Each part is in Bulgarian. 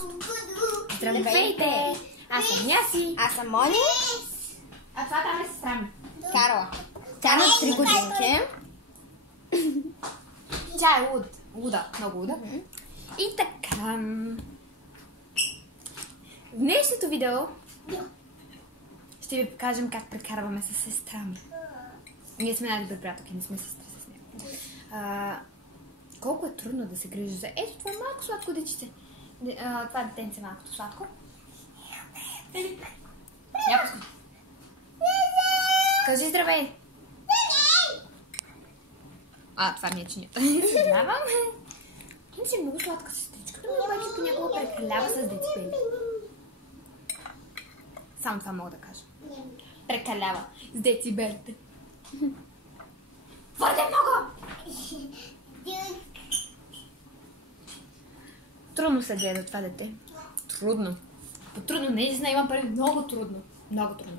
просто. Здравейте! Аз съм Яси. Аз съм Мони. А това там е сестра ми. Карла. Тя на 3 годинки. Тя е луда, много луда. И така. В днешното видео ще ви покажем как прекарваме с сестра ми. Ние сме най-добри приятелки, не сме сестри с нея. Колко е трудно да се грижи за... Ето, това е малко сладко дечице. Това детенце е малко сладко. Япуска. Кажи здравей. Това ми е чинята. Съзнавам. Тя си е много сладка сестричката, но обаче понякога прекалява с децибели. Само това мога да кажа. Прекалява с децибелите. Твърде много! Трудно се гледа това дете. Трудно. По-трудно, наистина имам пари. Много трудно. Много трудно.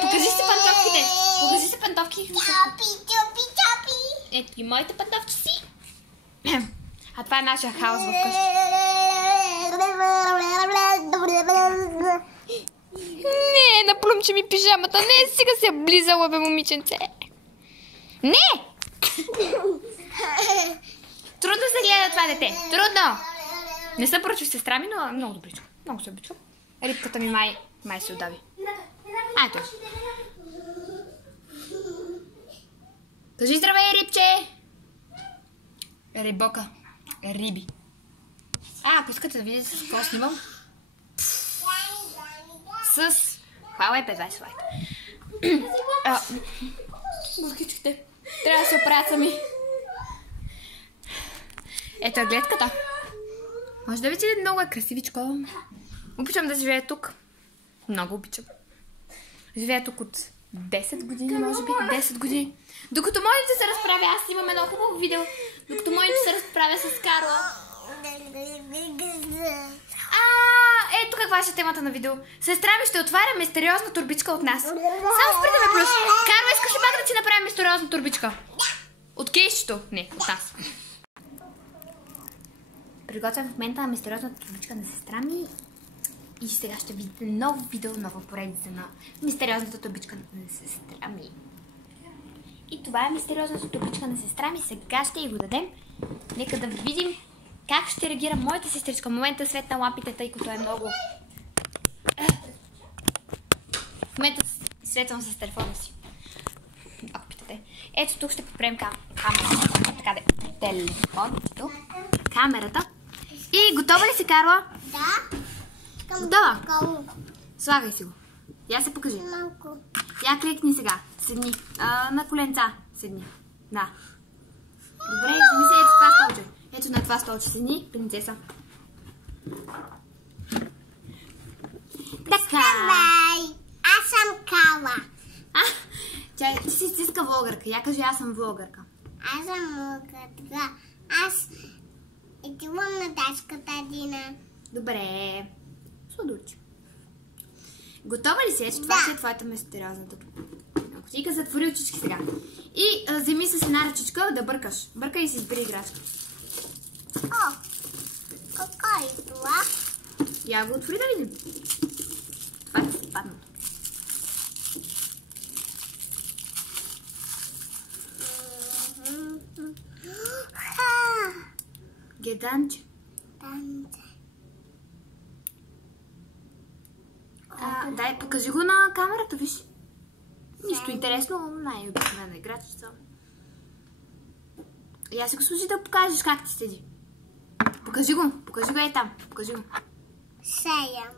Покажи си пантовките. Покажи си пантовки. Ето и моите пантовки си. А това е нашия хаос в къщи. Не, наплюмче ми пижамата. Не, сега се е близала, бе, момиченце. Не! Трудно се гледа това дете. Трудно! Не съм поръчва сестра ми, но много добричка. Много се обичам. Рибката ми май се удави. Ето. Кажи здравей, рибче! Рибока. Риби. Ако искате да видите с какво снимам, с... Хвала е 20 лайка. Буркичките. Трябва да се оправят сами. Ето е гледката. Може да видите, много е красивичко. Обичам да живея тук. Много обичам. Живея тук от 10 години, може би. 10 години. Докато Моните се разправя, аз имам едно хубаво видео. Докато Моните се разправя с Карла. Ето каква ще е темата на видео. Сестра ми ще отваря мистериозна турбичка от нас. Само сприте ме плюс. Карла, искаш ли пак да ти направим мистериозна турбичка? От кейсчето? Не, от нас. Приготвям в момента мистериозната турбичка на сестра ми. И сега ще видите ново видео, нова поредица на мистериозната турбичка на сестра ми. И това е мистериозната турбичка на сестра ми. Сега ще й го дадем. Нека да видим как ще реагира моята сестричка. В момента светна лампите, тъй като е много... В момента светвам с телефона си. Ако питате. Ето тук ще подпрем камерата. Така де. Телефон. Тук. Камерата. И готова ли си, Карла? Да. Да. Слагай си го. Я се покажи. Я кликни сега. Седни. На коленца. Седни. Да. Добре, седни се ето това столче. Ето на това столче. Седни, принцеса. Така. Аз съм Карла. Ти си истинска влогърка. Я кажи, аз съм влогърка. Аз съм влогърка. Аз идвам на дашката Дина. Добре. Сладурче. Готова ли си? Ето това ще е твоята мистериозна турбичка. Ако ти затвори очички сега. И вземи с една ръчичка да бъркаш. Бъркай и си избери играчка. Какво е това? Я го отвори да видим. Това е паднато. Геданче. Дай, покажи го на камерата, виж. Нищо интересно, най-обикновена играчица. Я си го служи да покажеш как ти седи. Покажи го е там. Покажи го. Сеям.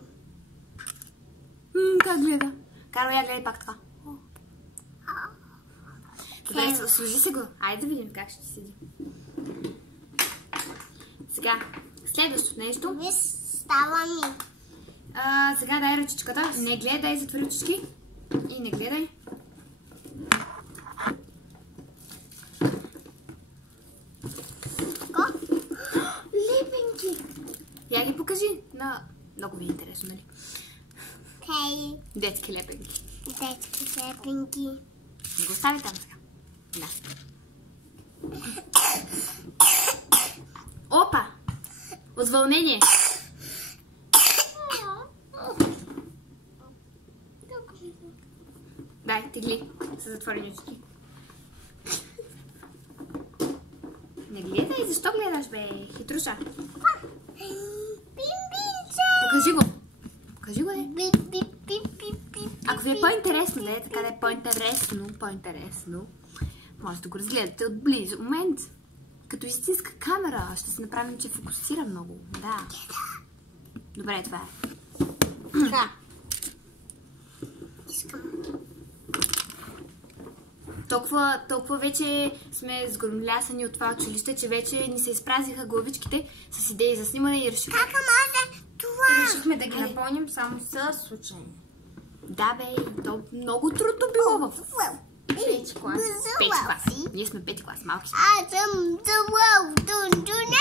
Как гледа? Каро, я гледай пак така. Добре, служи се го. Айде да видим как ще седи. Сега, следващото нещо. Става ми. Сега дай ръчичката. Не гледай, затвори очички. И не гледай. Лепенки! Я ги покажи. Много ви е интересно, нали? Окей. Детски лепенки. Детски лепенки. Не го остави там сега. Да. Опа! От вълнение. Дай, тегли. С затворени очки. Не гледай, защо гледаш, бе? Хитруша. Покажи го. Покажи го, е. Ако ви е по-интересно, да е така да е по-интересно, може да го разгледате отблизо. Момент. Като истинска камера. Ще си направим, че фокусира много. Да. Добре, това е. Така. Искам. Толкова вече сме сгромлясани от това училище, че вече ни се изпразиха главичките с идеи за снимане и решихме. Как може това? Решихме да ги напълним само с случайно. Да, бе, то много трудно било в Пети клас. пети клас. Ние сме пети клас, малки. Аз съм Дунджуна.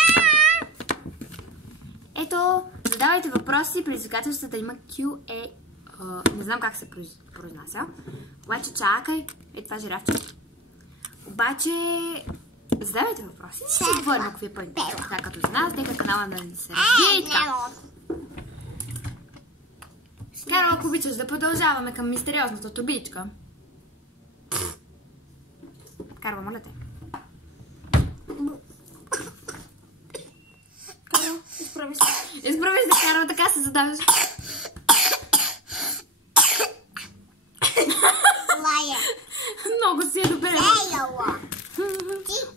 Ето, задавайте въпроси, предизвикателствата има QA. Не знам как се произнася. Обаче чакай. Това жирафче. Обаче, задавайте въпроси. Ще отговорим, ако ви е по-интересно. Така като за нас, нека канала да ни се развие и така. Каро, ако обичаш да продължаваме към мистериозната турбичка. Каро, моля те. Изправи се. Изправи се, Каро, така се задаваш. Лая. Много си е добре. Еяла.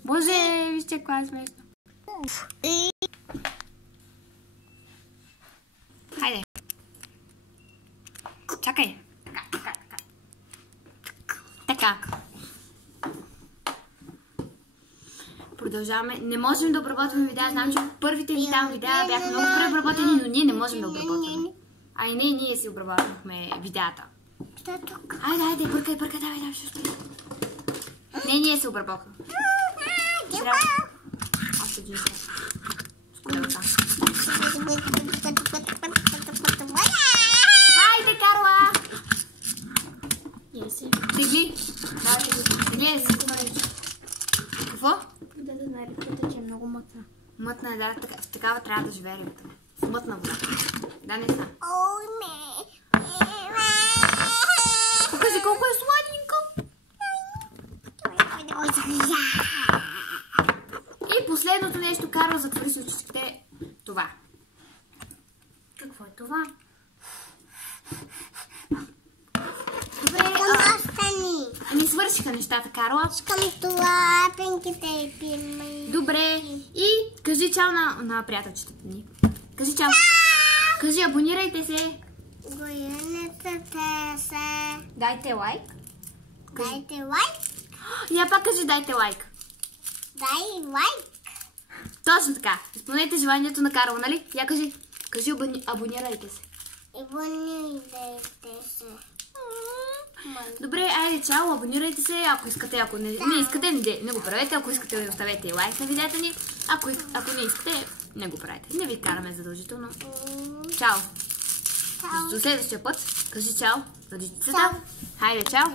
Боже, вижте каква е смешна. Хайде. Чакай. Така. Продължаваме. Не можем да обработваме видеа. Знам, че първите ви там видеа бяха много добре обработени, но ние не можем да обработваме. А и ние си обработвахме видеата. Айде, бъркай, давай, ще успея. Не, ние се обработваме. Още един се. Скорелата. Хайде, Карла! Тегли. Давай, тегли. Какво? Да знае, реката, че е много мътна. Мътна, да, в такава трябва да живее рибата. С мътна вода. Да, не знам. О, не. Покажи колко е сладенько. И последното нещо, Карл, затвори си очите. Това. Какво е това? Добре, ами свършиха нещата, Карла. Искам това, пенките и пиме. Добре. И кажи чао на приятелчетата ни. Кажи чао. Кажи, абонирайте се. Гоянете се. Дайте лайк. Дайте лайк. Я пак кажи, дайте лайк. Дай лайк. Точно така. Изпълнете желанието на Карл, нали? Я кажи. Кажи, абонирайте се. Абонирайте се. Добре, айде, чао, абонирайте се, ако искате, ако не искате, не го правете, ако искате, оставете лайк на видеята ни, ако не искате, не го правете. Не ви караме задължително. Чао! До следващия път, кажи чао, родителите. Хайде, чао!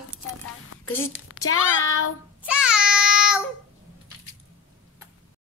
Кажи чао!